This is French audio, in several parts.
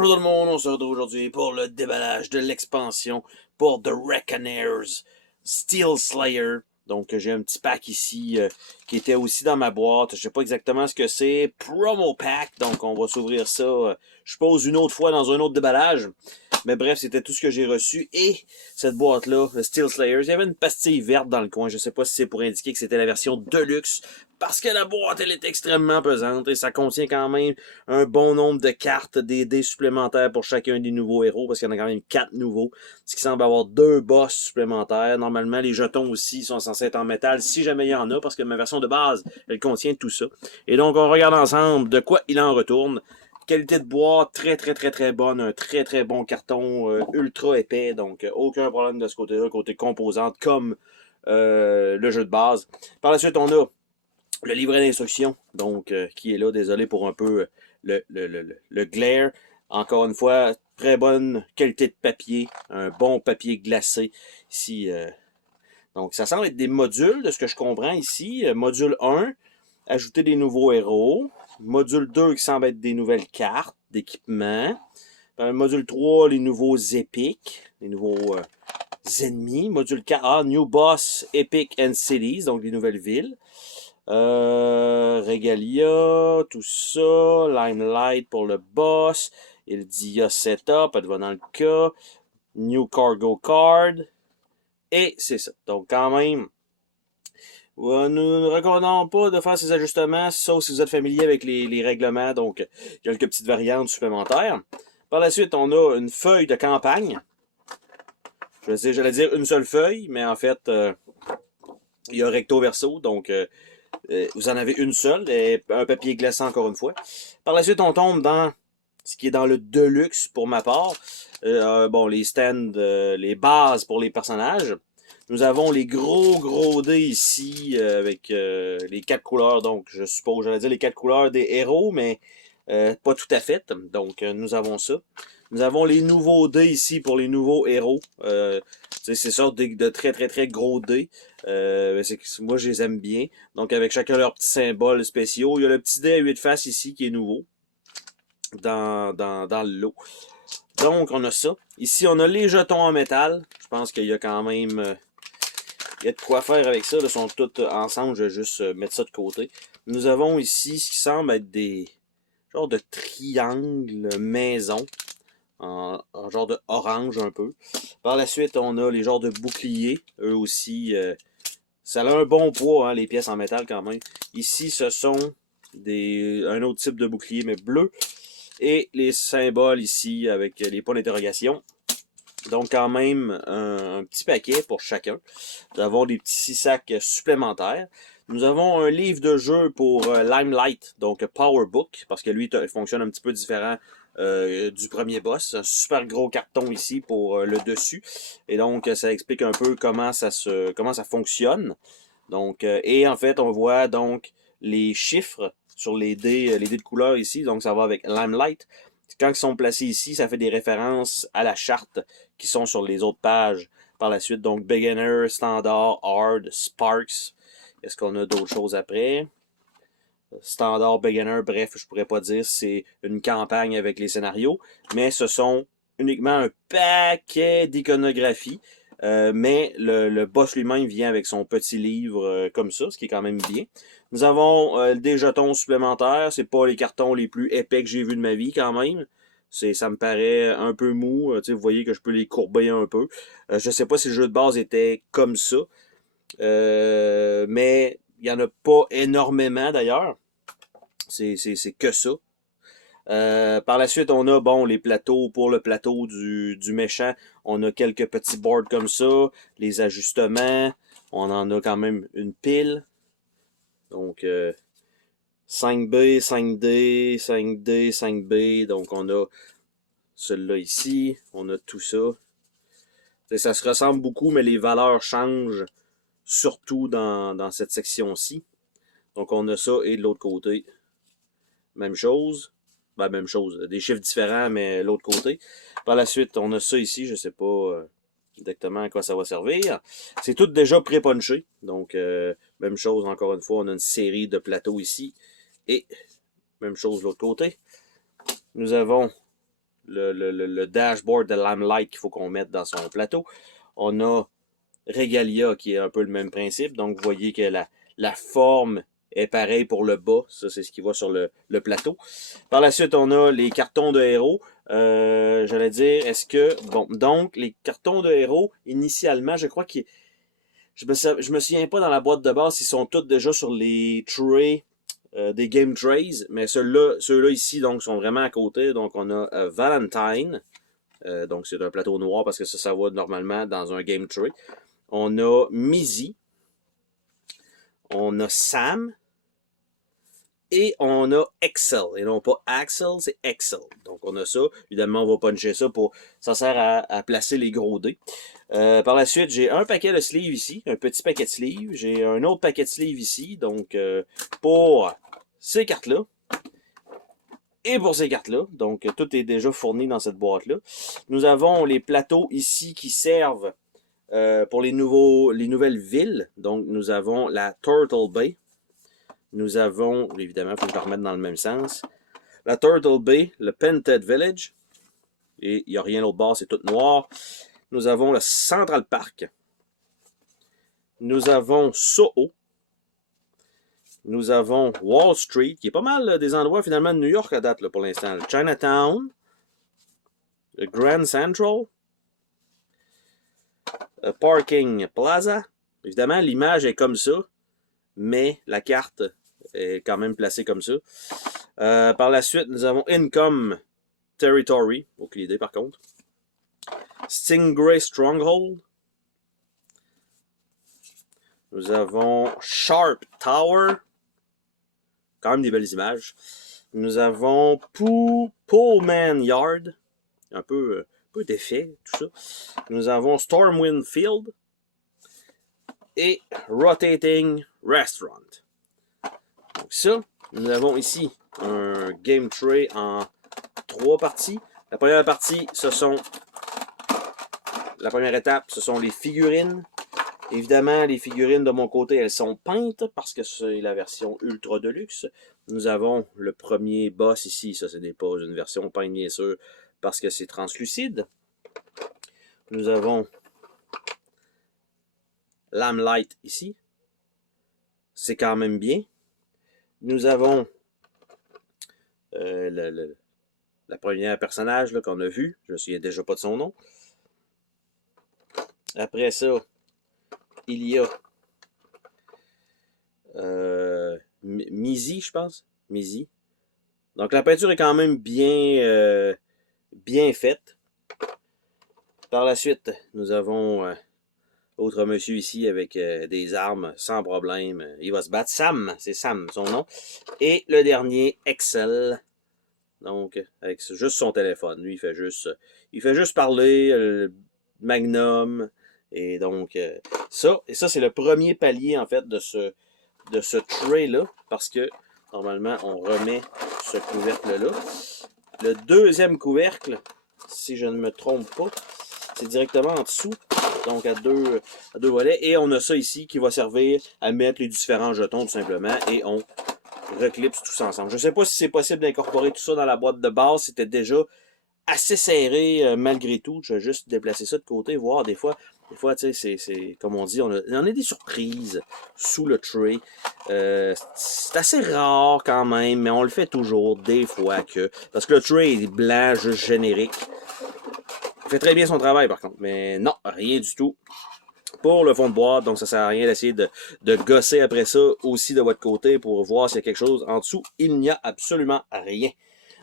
Bonjour tout le monde, on se retrouve aujourd'hui pour le déballage de l'expansion pour The Reckoners Steel Slayer. Donc j'ai un petit pack ici qui était aussi dans ma boîte. Je sais pas exactement ce que c'est. Promo pack, donc on va s'ouvrir ça, je suppose, une autre fois dans un autre déballage. Mais bref, c'était tout ce que j'ai reçu. Et cette boîte-là, le Steel Slayers, il y avait une pastille verte dans le coin. Je sais pas si c'est pour indiquer que c'était la version Deluxe. Parce que la boîte, elle est extrêmement pesante et ça contient quand même un bon nombre de cartes, des dés supplémentaires pour chacun des nouveaux héros, parce qu'il y en a quand même 4 nouveaux, ce qui semble avoir 2 boss supplémentaires. Normalement, les jetons aussi sont censés être en métal, si jamais il y en a, parce que ma version de base, elle contient tout ça. Et donc, on regarde ensemble de quoi il en retourne. Qualité de bois très bonne, un très bon carton ultra épais, donc aucun problème de ce côté-là, côté composante comme le jeu de base. Par la suite, on a le livret d'instruction, donc qui est là, désolé pour un peu le glare. Encore une fois, très bonne qualité de papier, un bon papier glacé ici. Donc ça semble être des modules de ce que je comprends ici. Module 1, ajouter des nouveaux héros. Module 2 qui semble être des nouvelles cartes d'équipement. Module 3, les nouveaux épiques, les nouveaux ennemis. Module 4, New Boss, Epic and Cities, donc les nouvelles villes. Regalia, tout ça, Limelight pour le boss, il dit il y a Setup, elle va dans le cas, New Cargo Card, et c'est ça. Donc quand même, nous ne recommandons pas de faire ces ajustements, sauf si vous êtes familier avec les règlements, donc quelques petites variantes supplémentaires. Par la suite, on a une feuille de campagne. J'allais dire une seule feuille, mais en fait, il y a recto verso, donc vous en avez une seule, et un papier glacé encore une fois. Par la suite, on tombe dans ce qui est dans le Deluxe pour ma part. Bon, les stands, les bases pour les personnages. Nous avons les gros dés ici avec les 4 couleurs. Donc, je suppose, j'allais dire les 4 couleurs des héros, mais pas tout à fait. Donc, nous avons ça. Nous avons les nouveaux dés ici pour les nouveaux héros. C'est ça, de très gros dés. Moi, je les aime bien. Donc, avec chacun leurs petits symboles spéciaux. Il y a le petit dé à 8 faces ici qui est nouveau dans le lot. Donc, on a ça. Ici, on a les jetons en métal. Je pense qu'il y a quand même... il y a de quoi faire avec ça. Ils sont tous ensemble. Je vais juste mettre ça de côté. Nous avons ici ce qui semble être des genres de triangles maison. En genre de orange un peu. Par la suite, on a les genres de boucliers. Eux aussi, ça a un bon poids, hein, les pièces en métal quand même. Ici, ce sont un autre type de bouclier, mais bleu. Et les symboles ici avec les points d'interrogation. Donc quand même un petit paquet pour chacun. Nous avons des petits sacs supplémentaires. Nous avons un livre de jeu pour Limelight, donc Power Book, parce que lui il fonctionne un petit peu différent du premier boss. Un super gros carton ici pour le dessus. Et donc ça explique un peu comment ça fonctionne. Donc, et en fait, on voit donc les chiffres sur les dés de couleur ici. Donc ça va avec Limelight. Quand ils sont placés ici, ça fait des références à la charte qui sont sur les autres pages par la suite. Donc, Beginner, Standard, Hard, Sparks. Est-ce qu'on a d'autres choses après? Standard, Beginner, bref, je pourrais pas dire c'est une campagne avec les scénarios, mais ce sont uniquement un paquet d'iconographie. Mais le boss lui-même vient avec son petit livre comme ça, ce qui est quand même bien. Nous avons des jetons supplémentaires. C'est pas les cartons les plus épais que j'ai vus de ma vie quand même. Ça me paraît un peu mou. Vous voyez que je peux les courber un peu. Je sais pas si le jeu de base était comme ça. Mais il n'y en a pas énormément d'ailleurs. C'est que ça. Par la suite, on a bon les plateaux pour le plateau du méchant. On a quelques petits boards comme ça, les ajustements. On en a quand même une pile. Donc 5B, 5D, 5D, 5B. Donc on a celui-là ici. On a tout ça. Ça se ressemble beaucoup, mais les valeurs changent surtout dans cette section-ci. Donc on a ça et de l'autre côté, même chose. Ben, même chose, des chiffres différents, mais l'autre côté. Par la suite, on a ça ici, je sais pas exactement à quoi ça va servir. C'est tout déjà pré-punché. Donc, même chose, encore une fois, on a une série de plateaux ici. Et même chose de l'autre côté. Nous avons le dashboard de Limelight qu'il faut qu'on mette dans son plateau. On a Regalia qui est un peu le même principe. Donc, vous voyez que la forme est pareille pour le bas. Ça, c'est ce qui va sur le plateau. Par la suite, on a les cartons de héros. J'allais dire, est-ce que... Bon, donc, les cartons de héros, initialement, je crois qu'ils... Je me souviens pas dans la boîte de base, ils sont tous déjà sur les trays des Game Trays, mais ceux-là ici, donc, sont vraiment à côté. Donc, on a Valentine. Donc, c'est un plateau noir parce que ça va normalement dans un Game Tray. On a Mizzy. On a Sam. Et on a Excel. Et non pas Axel, c'est Excel. Donc, on a ça. Évidemment, on va puncher ça pour... Ça sert à placer les gros dés. Par la suite, j'ai un paquet de sleeves ici. Un petit paquet de sleeves. J'ai un autre paquet de sleeves ici. Donc, pour ces cartes-là. Et pour ces cartes-là. Donc, tout est déjà fourni dans cette boîte-là. Nous avons les plateaux ici qui servent pour les nouvelles villes. Donc, nous avons la Turtle Bay. Nous avons, évidemment, il faut que je le remette dans le même sens, la Turtle Bay, le Painted Village. Et il n'y a rien l'autre bord, c'est tout noir. Nous avons le Central Park. Nous avons Soho. Nous avons Wall Street, qui est pas mal des endroits finalement de New York à date là, pour l'instant. Le Chinatown. Le Grand Central. Le Parking Plaza. Évidemment, l'image est comme ça, mais la carte est quand même placée comme ça. Par la suite, nous avons Income Territory. Aucune idée par contre. Stingray Stronghold. Nous avons Sharp Tower. Quand même des belles images. Nous avons Pullman Yard. Un peu d'effet, tout ça. Nous avons Stormwind Field. Et Rotating Restaurant. Donc ça, nous avons ici un Game Tray en 3 parties. La première partie, la première étape, ce sont les figurines. Évidemment, les figurines de mon côté, elles sont peintes parce que c'est la version Ultra Deluxe. Nous avons le premier boss ici. Ça, ce n'est pas une version peinte, bien sûr, parce que c'est translucide. Nous avons Limelight ici. C'est quand même bien. Nous avons la première personnage qu'on a vu. Je ne me souviens déjà pas de son nom. Après ça, il y a Mizzy, je pense. Mizzy. Donc la peinture est quand même bien faite. Par la suite, nous avons autre monsieur ici avec des armes sans problème. Il va se battre. Sam, c'est Sam son nom. Et le dernier, Excel. Donc, avec juste son téléphone. Lui, il fait juste parler, Magnum. Et donc, ça c'est le premier palier, en fait, de ce tray-là. Parce que, normalement, on remet ce couvercle-là. Le deuxième couvercle, si je ne me trompe pas, c'est directement en dessous. Donc, à deux volets. Et on a ça ici qui va servir à mettre les différents jetons, tout simplement. Et on reclipse tous ensemble. Je ne sais pas si c'est possible d'incorporer tout ça dans la boîte de base. C'était déjà assez serré malgré tout. Je vais juste déplacer ça de côté, voir des fois, tu sais, c'est comme on dit, on a des surprises sous le tray. C'est assez rare quand même, mais on le fait toujours, des fois que... Parce que le tray est blanc, juste générique. Il fait très bien son travail par contre, mais non, rien du tout pour le fond de boîte, donc ça sert à rien d'essayer de gosser après ça aussi de votre côté pour voir s'il y a quelque chose en dessous. Il n'y a absolument rien.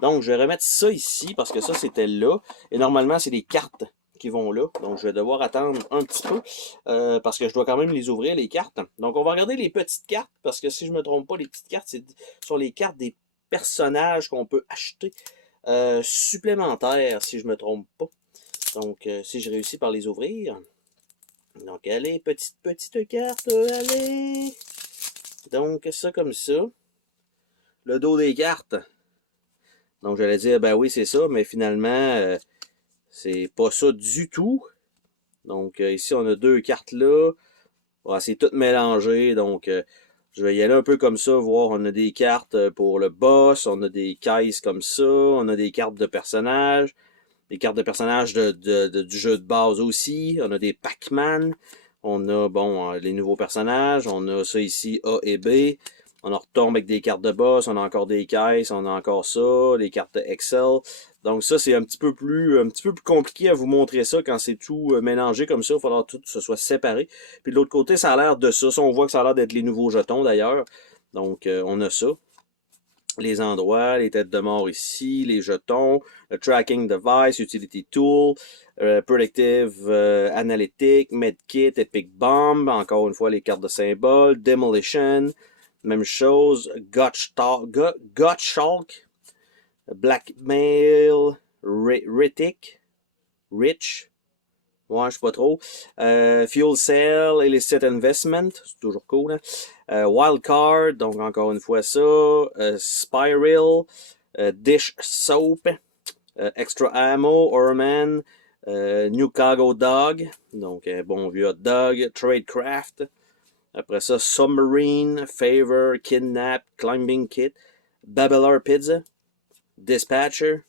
Donc je vais remettre ça ici parce que ça c'était là et normalement c'est des cartes qui vont là, donc je vais devoir attendre un petit peu parce que je dois quand même les ouvrir les cartes. Donc on va regarder les petites cartes parce que si je me trompe pas, les petites cartes c'est sur les cartes des personnages qu'on peut acheter supplémentaires si je me trompe pas. Donc si je réussis par les ouvrir. Donc, allez, petite carte, allez. Donc, ça comme ça. Le dos des cartes. Donc, j'allais dire, ben oui, c'est ça, mais finalement, c'est pas ça du tout. Donc, ici, on a 2 cartes là. Voilà, c'est tout mélangé. Donc, Je vais y aller un peu comme ça, voir, on a des cartes pour le boss, on a des caisses comme ça, on a des cartes de personnages, des cartes de personnages du jeu de base aussi, on a des Pac-Man, on a, bon, les nouveaux personnages, on a ça ici, A et B, on en retombe avec des cartes de boss, on a encore des caisses, on a encore ça, les cartes Excel. Donc ça, c'est un petit peu plus compliqué à vous montrer ça quand c'est tout mélangé comme ça. Il va falloir que tout se soit séparé. Puis de l'autre côté, ça a l'air de ça. Ça, on voit que ça a l'air d'être les nouveaux jetons d'ailleurs. Donc on a ça. Les endroits, les têtes de mort ici, les jetons, le tracking device, utility tool, predictive analytic, medkit, epic bomb, encore une fois les cartes de symbole, demolition, même chose, Gottschalk, blackmail, Rittic, rich, ouais, je sais pas trop. Fuel Cell, Illicit Investment, c'est toujours cool. Hein? Wild Card, donc encore une fois ça. Spiral, Dish Soap, Extra Ammo, Orman, New Cargo Dog, donc bon vieux hot dog. Tradecraft. Après ça, Submarine, Favor, Kidnap, Climbing Kit, Babbler Pizza, Dispatcher,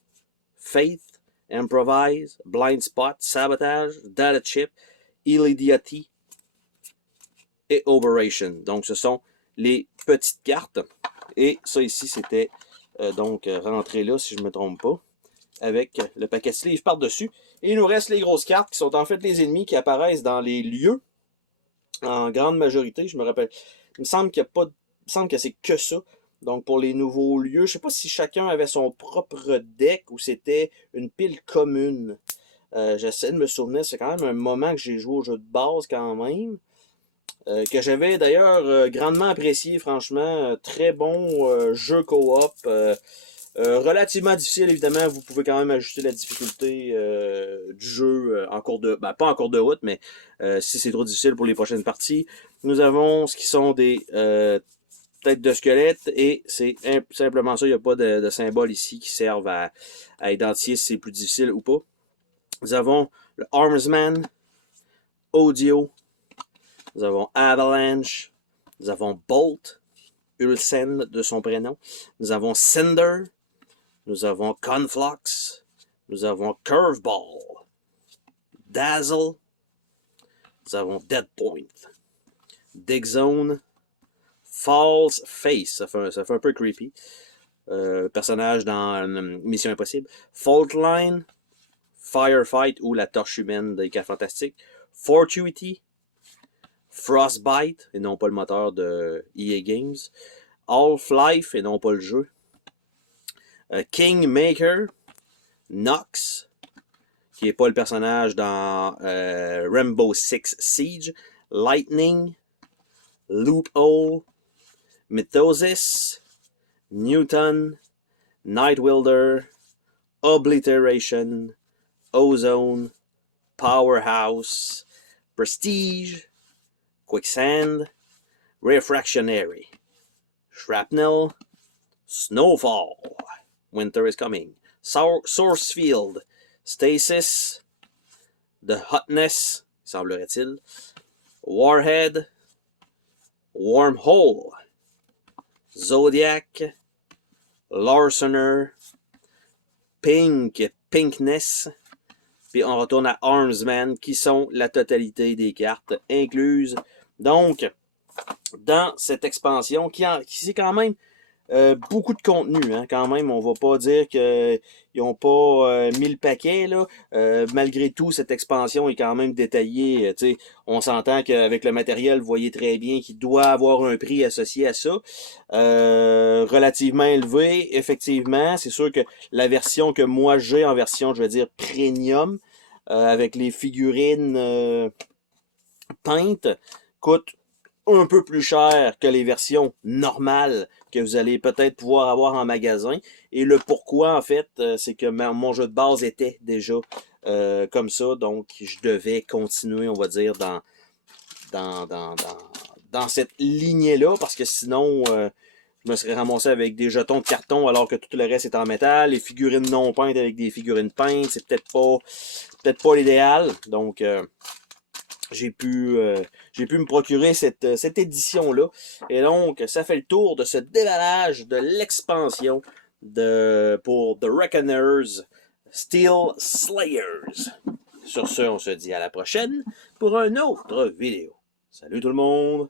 Faith, Improvise, Blind Spot, Sabotage, Data Chip, Illidioty et Operation. Donc, ce sont les petites cartes. Et ça ici, c'était donc rentré là, si je ne me trompe pas, avec le paquet de sleeves par-dessus. Et il nous reste les grosses cartes qui sont en fait les ennemis qui apparaissent dans les lieux en grande majorité. Je me rappelle. Il me semble qu'il n'y a pas. Il me semble que c'est que ça. Donc, pour les nouveaux lieux, je ne sais pas si chacun avait son propre deck ou c'était une pile commune. J'essaie de me souvenir, c'est quand même un moment que j'ai joué au jeu de base quand même. Que j'avais d'ailleurs grandement apprécié, franchement. Très bon jeu coop. Relativement difficile, évidemment. Vous pouvez quand même ajuster la difficulté du jeu en cours de... Ben, pas en cours de route, mais si c'est trop difficile pour les prochaines parties. Nous avons ce qui sont des têtes de squelette et c'est simplement ça. Il n'y a pas de symbole ici qui servent à identifier si c'est plus difficile ou pas. Nous avons le Armsman, Audio, nous avons Avalanche, nous avons Bolt, Ulsen de son prénom, nous avons Cinder, nous avons Conflux, nous avons Curveball, Dazzle, nous avons Deadpoint, Dig Zone, False Face, ça fait un peu creepy, personnage dans Mission Impossible, Fault Line, Firefight ou la torche humaine des Cas Fantastiques, Fortuity, Frostbite, et non pas le moteur de EA Games, Half-Life, et non pas le jeu, Kingmaker, Nox, qui n'est pas le personnage dans Rainbow Six Siege, Lightning, Loophole, Mythosis, Newton, Nightwilder, Obliteration, Ozone, Powerhouse, Prestige, Quicksand, Refractionary, Shrapnel, Snowfall, Winter is Coming, Sourcefield, Stasis, The Hotness, semblerait-il, Warhead, Wormhole, Zodiac, Larcener, Pinkness, puis on retourne à Armsman, qui sont la totalité des cartes incluses. Donc, dans cette expansion, qui c'est quand même beaucoup de contenu, hein, quand même. On va pas dire qu'ils n'ont pas mis le paquet, là. Malgré tout, cette expansion est quand même détaillée. On s'entend qu'avec le matériel, vous voyez très bien qu'il doit avoir un prix associé à ça. Relativement élevé, effectivement. C'est sûr que la version que moi j'ai en version, je vais dire, premium, avec les figurines peintes, coûte un peu plus cher que les versions normales que vous allez peut-être pouvoir avoir en magasin. Et le pourquoi, en fait, c'est que mon jeu de base était déjà comme ça. Donc, je devais continuer, on va dire, dans cette lignée-là. Parce que sinon, je me serais ramassé avec des jetons de carton alors que tout le reste est en métal. Les figurines non peintes avec des figurines peintes, c'est peut-être pas l'idéal. Donc, j'ai pu, me procurer cette édition-là. Et donc, ça fait le tour de ce déballage de l'expansion pour The Reckoners Steel Slayers. Sur ce, on se dit à la prochaine pour une autre vidéo. Salut tout le monde!